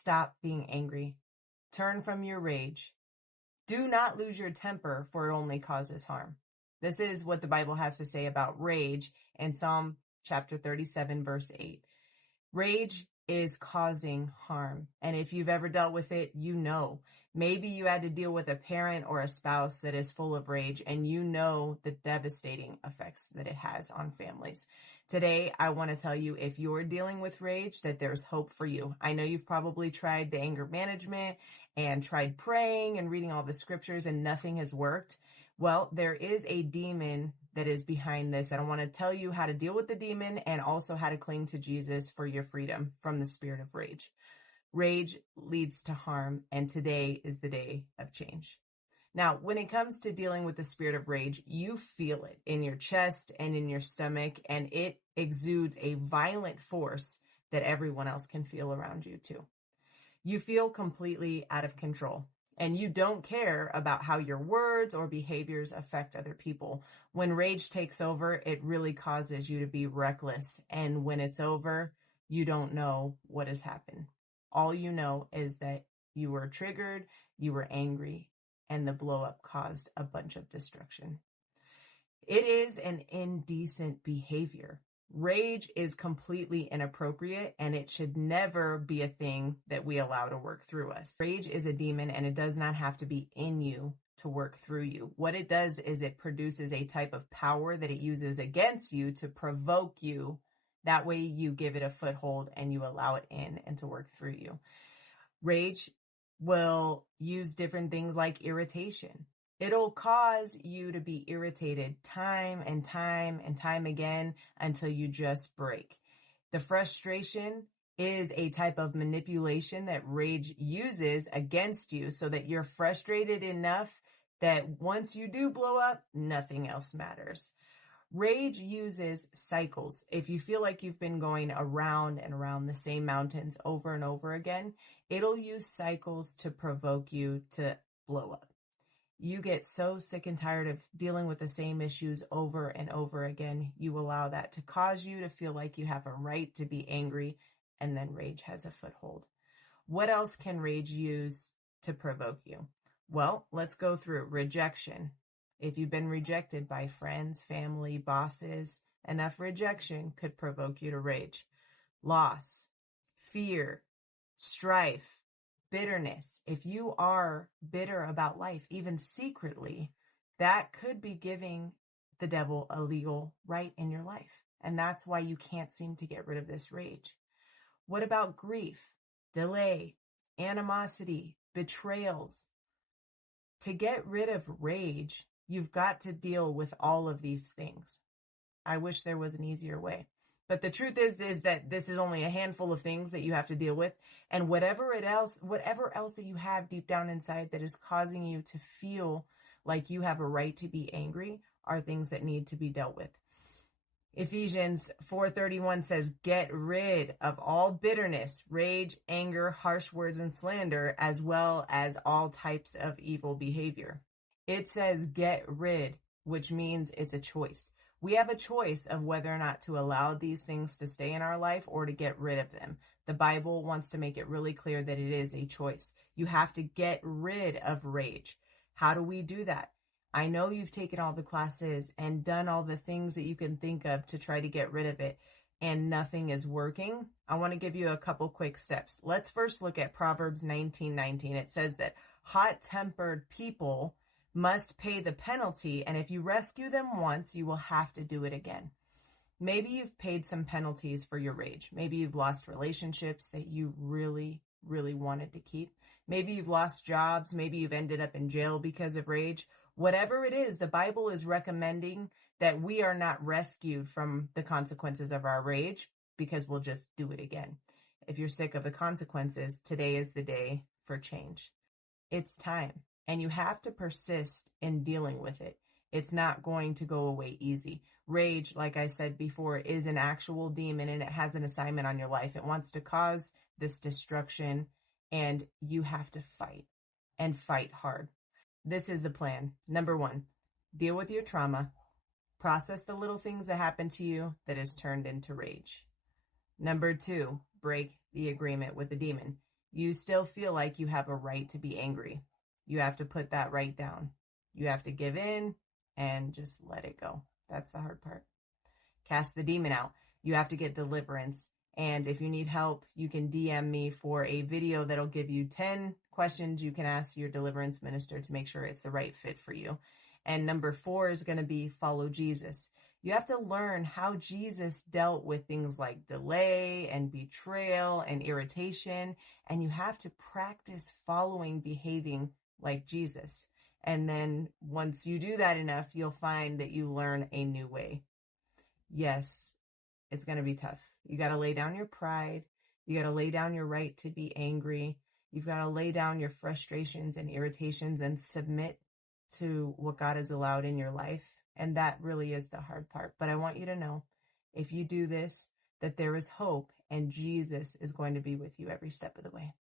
Stop being angry. Turn from your rage. Do not lose your temper, for it only causes harm. This is what the Bible has to say about rage in Psalm chapter 37, verse 8. Rage is causing harm. And if you've ever dealt with it, you know. Maybe you had to deal with a parent or a spouse that is full of rage, and you know the devastating effects that it has on families. Today, I want to tell you, if you're dealing with rage, that there's hope for you. I know you've probably tried the anger management and tried praying and reading all the scriptures and nothing has worked. Well, there is a demon that is behind this. And I want to tell you how to deal with the demon and also how to cling to Jesus for your freedom from the spirit of rage. Rage leads to harm, and today is the day of change. Now, when it comes to dealing with the spirit of rage, you feel it in your chest and in your stomach, and it exudes a violent force that everyone else can feel around you too. You feel completely out of control, and you don't care about how your words or behaviors affect other people. When rage takes over, it really causes you to be reckless, and when it's over, you don't know what has happened. All you know is that you were triggered, you were angry, and the blow up caused a bunch of destruction. It is an indecent behavior. Rage is completely inappropriate, and it should never be a thing that we allow to work through us. Rage is a demon, and it does not have to be in you to work through you. What it does is it produces a type of power that it uses against you to provoke you. That way you give it a foothold and you allow it in and to work through you. Rage will use different things like irritation. It'll cause you to be irritated time and time and time again until you just break. The frustration is a type of manipulation that rage uses against you so that you're frustrated enough that once you do blow up, nothing else matters. Rage uses cycles. If you feel like you've been going around and around the same mountains over and over again, it'll use cycles to provoke you to blow up. You get so sick and tired of dealing with the same issues over and over again, you allow that to cause you to feel like you have a right to be angry, and then rage has a foothold. What else can rage use to provoke you? Well, let's go through rejection. If you've been rejected by friends, family, bosses, enough rejection could provoke you to rage. Loss, fear, strife, bitterness. If you are bitter about life, even secretly, that could be giving the devil a legal right in your life. And that's why you can't seem to get rid of this rage. What about grief, delay, animosity, betrayals? To get rid of rage, you've got to deal with all of these things. I wish there was an easier way. But the truth is that this is only a handful of things that you have to deal with. And whatever else that you have deep down inside that is causing you to feel like you have a right to be angry are things that need to be dealt with. Ephesians 4:31 says, get rid of all bitterness, rage, anger, harsh words, and slander, as well as all types of evil behavior. It says get rid, which means it's a choice. We have a choice of whether or not to allow these things to stay in our life or to get rid of them. The Bible wants to make it really clear that it is a choice. You have to get rid of rage. How do we do that? I know you've taken all the classes and done all the things that you can think of to try to get rid of it, and nothing is working. I want to give you a couple quick steps. Let's first look at Proverbs 19:19. It says that hot-tempered people must pay the penalty, and if you rescue them once, you will have to do it again. Maybe you've paid some penalties for your rage. Maybe you've lost relationships that you really, really wanted to keep. Maybe you've lost jobs. Maybe you've ended up in jail because of rage. Whatever it is, the Bible is recommending that we are not rescued from the consequences of our rage because we'll just do it again. If you're sick of the consequences, today is the day for change. It's time. And you have to persist in dealing with it. It's not going to go away easy. Rage, like I said before, is an actual demon, and it has an assignment on your life. It wants to cause this destruction, and you have to fight, and fight hard. This is the plan. Number 1, deal with your trauma. Process the little things that happen to you that has turned into rage. Number 2, break the agreement with the demon. you still feel like you have a right to be angry. You have to put that right down. You have to give in and just let it go. That's the hard part. Cast the demon out. You have to get deliverance. And if you need help, you can DM me for a video that'll give you 10 questions you can ask your deliverance minister to make sure it's the right fit for you. And number 4 is going to be follow Jesus. You have to learn how Jesus dealt with things like delay and betrayal and irritation. And you have to practice behaving like Jesus. And then once you do that enough, you'll find that you learn a new way. Yes, it's going to be tough. You got to lay down your pride. You got to lay down your right to be angry. You've got to lay down your frustrations and irritations and submit to what God has allowed in your life. And that really is the hard part. But I want you to know, if you do this, that there is hope and Jesus is going to be with you every step of the way.